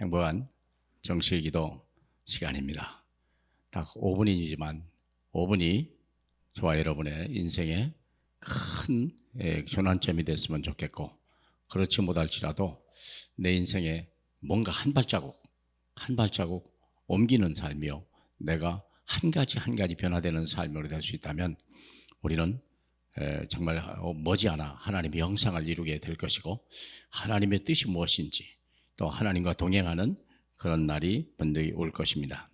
행복한 정식기도 시간입니다. 딱 5분이지만 5분이 저와 여러분의 인생에 큰 전환점이 됐으면 좋겠고, 그렇지 못할지라도 내 인생에 뭔가 한 발자국 옮기는 삶이요, 내가 한 가지 변화되는 삶으로 될 수 있다면 우리는 정말 머지않아 하나님의 형상을 이루게 될 것이고, 하나님의 뜻이 무엇인지 또 하나님과 동행하는 그런 날이 번뜩이 올 것입니다.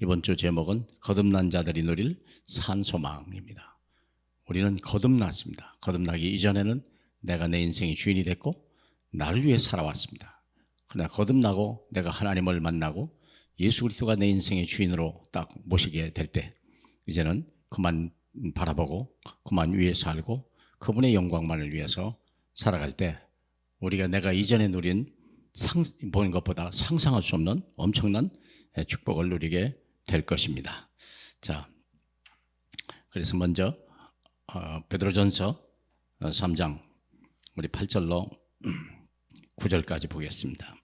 이번 주 제목은 거듭난 자들이 누릴 산소망입니다. 우리는 거듭났습니다. 거듭나기 이전에는 내가 내 인생의 주인이 됐고 나를 위해 살아왔습니다. 그러나 거듭나고 내가 하나님을 만나고 예수 그리스도가 내 인생의 주인으로 딱 모시게 될 때, 이제는 그만 바라보고 그만 위해 살고 그분의 영광만을 위해서 살아갈 때, 우리가 내가 이전에 누린 보는 것보다 상상할 수 없는 엄청난 축복을 누리게 될 것입니다. 자, 그래서 먼저 베드로전서 3장 우리 8절로 9절까지 보겠습니다.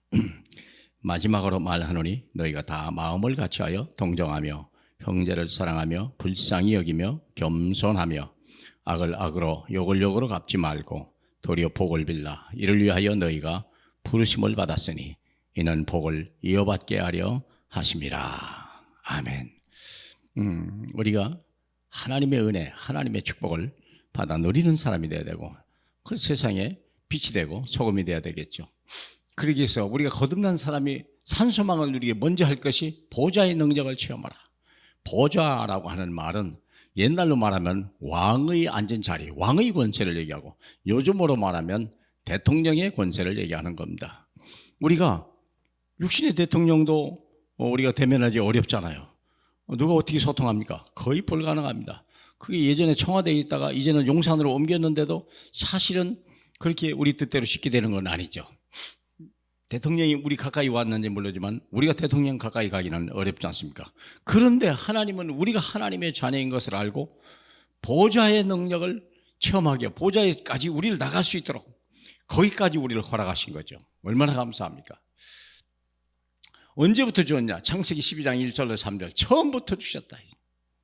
마지막으로 말하노니 너희가 다 마음을 같이하여 동정하며 형제를 사랑하며 불쌍히 여기며 겸손하며 악을 악으로 욕을 욕으로 갚지 말고 도리어 복을 빌라. 이를 위하여 너희가 부르심을 받았으니 이는 복을 이어받게 하려 하심이라. 아멘. 우리가 하나님의 은혜, 하나님의 축복을 받아 누리는 사람이 되어야 되고, 그 세상에 빛이 되고 소금이 되어야 되겠죠. 그러기 위해서 우리가 거듭난 사람이 산소망을 누리게 먼저 할 것이 보좌의 능력을 체험하라. 보좌라고 하는 말은 옛날로 말하면 왕의 앉은 자리, 왕의 권세를 얘기하고, 요즘으로 말하면 대통령의 권세를 얘기하는 겁니다. 우리가 육신의 대통령도 우리가 대면하기 어렵잖아요. 누가 어떻게 소통합니까? 거의 불가능합니다. 그게 예전에 청와대에 있다가 이제는 용산으로 옮겼는데도 사실은 그렇게 우리 뜻대로 쉽게 되는 건 아니죠. 대통령이 우리 가까이 왔는지 모르지만 우리가 대통령 가까이 가기는 어렵지 않습니까? 그런데 하나님은 우리가 하나님의 자녀인 것을 알고 보좌의 능력을 체험하게, 보좌에까지 우리를 나갈 수 있도록 거기까지 우리를 허락하신 거죠. 얼마나 감사합니까? 언제부터 주었냐? 창세기 12장 1절로 3절 처음부터 주셨다.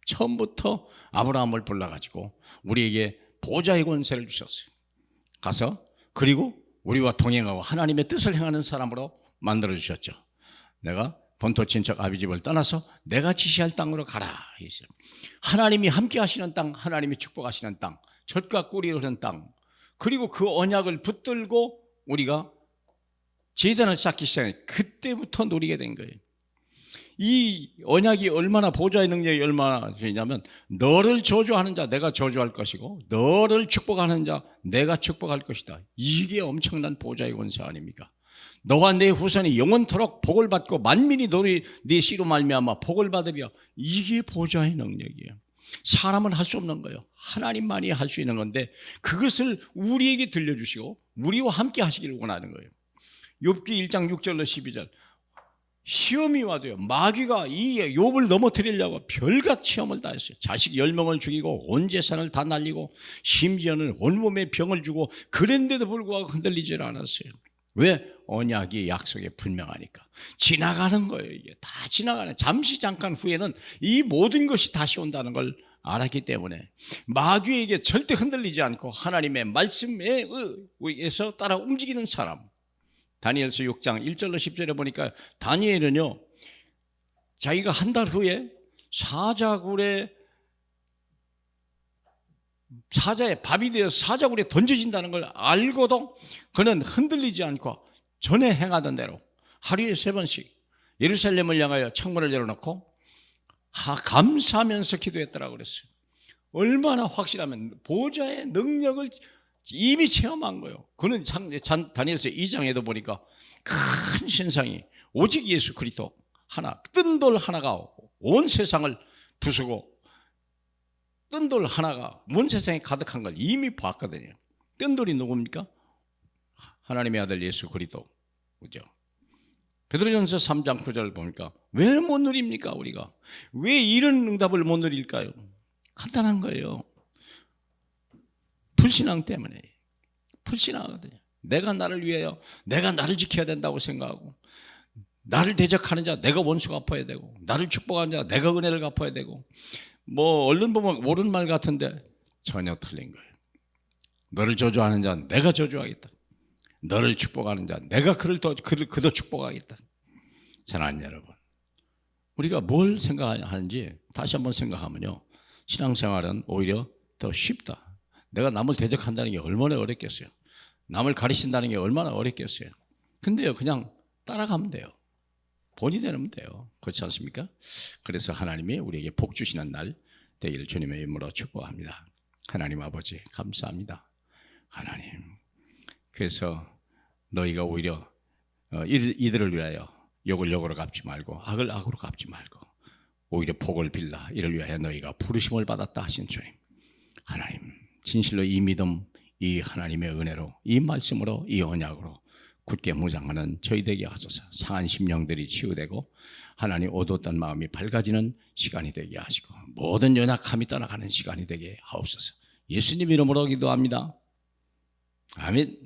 처음부터 아브라함을 불러가지고 우리에게 보좌의 권세를 주셨어요. 가서 그리고 우리와 동행하고 하나님의 뜻을 행하는 사람으로 만들어주셨죠. 내가 본토 친척 아비집을 떠나서 내가 지시할 땅으로 가라. 하나님이 함께 하시는 땅, 하나님이 축복하시는 땅, 젖과 꿀이 흐르는 땅, 그리고 그 언약을 붙들고 우리가 제단을 쌓기 시작해 그때부터 누리게 된 거예요. 이 언약이 얼마나, 보좌의 능력이 얼마나 되냐면, 너를 저주하는 자 내가 저주할 것이고 너를 축복하는 자 내가 축복할 것이다. 이게 엄청난 보좌의 권세 아닙니까? 너와 내 후손이 영원토록 복을 받고 만민이 네 씨로 말미암아 복을 받으리라. 이게 보좌의 능력이에요. 사람은 할 수 없는 거예요. 하나님만이 할 수 있는 건데 그것을 우리에게 들려주시고 우리와 함께 하시기를 원하는 거예요. 욥기 1장 6절로 12절 시험이 와도요, 마귀가 이 욥을 넘어뜨리려고 별같 시험을 다 했어요. 자식 10명을 죽이고 온 재산을 다 날리고 심지어는 온몸에 병을 주고, 그랬는데도 불구하고 흔들리질 않았어요. 왜? 언약이 약속에 분명하니까. 지나가는 거예요. 이게 다 지나가는, 잠시 잠깐 후에는 이 모든 것이 다시 온다는 걸 알았기 때문에 마귀에게 절대 흔들리지 않고 하나님의 말씀에 의해서 따라 움직이는 사람. 다니엘서 6장 1절로 10절에 보니까 다니엘은요, 자기가 한 달 후에 사자에 밥이 되어서 사자굴에 던져진다는 걸 알고도 그는 흔들리지 않고 전에 행하던 대로 하루에 3번씩 예루살렘을 향하여 창문을 열어놓고 감사하면서 기도했더라고 그랬어요. 얼마나 확실하면 보좌의 능력을 이미 체험한 거예요. 그는 다니엘서 2장에도 보니까 큰 신상이 오직 예수 그리스도 하나, 뜬 돌 하나가 온 세상을 부수고 뜬 돌 하나가 온 세상에 가득한 걸 이미 봤거든요. 뜬 돌이 누굽니까? 하나님의 아들 예수 그리스도, 그죠? 베드로전서 3장 9절 보니까 왜 못 누립니까? 우리가 왜 이런 응답을 못 누릴까요? 간단한 거예요. 불신앙 때문에. 불신앙하거든요. 내가 나를 위하여, 내가 나를 지켜야 된다고 생각하고, 나를 대적하는 자 내가 원수 갚아야 되고, 나를 축복하는 자 내가 은혜를 갚아야 되고, 뭐 얼른 보면 옳은 말 같은데 전혀 틀린 거예요. 너를 저주하는 자 내가 저주하겠다. 너를 축복하는 자 내가 그도 축복하겠다. 사랑하는 여러분, 우리가 뭘 생각하는지 다시 한번 생각하면요, 신앙생활은 오히려 더 쉽다. 내가 남을 대적한다는 게 얼마나 어렵겠어요. 남을 가르친다는 게 얼마나 어렵겠어요. 근데요, 그냥 따라가면 돼요. 본이 되면 돼요. 그렇지 않습니까? 그래서 하나님이 우리에게 복 주시는 날 되기를 주님의 이름으로 축복합니다. 하나님 아버지 감사합니다. 하나님, 그래서 너희가 오히려 이들을 위하여 욕을 욕으로 갚지 말고 악을 악으로 갚지 말고 오히려 복을 빌라. 이를 위하여 너희가 부르심을 받았다 하신 주님, 하나님 진실로 이 믿음, 이 하나님의 은혜로, 이 말씀으로, 이 언약으로 굳게 무장하는 저희 되게 하소서. 상한 심령들이 치유되고 하나님 어두웠던 마음이 밝아지는 시간이 되게 하시고 모든 연약함이 떠나가는 시간이 되게 하옵소서. 예수님 이름으로 기도합니다. 아멘.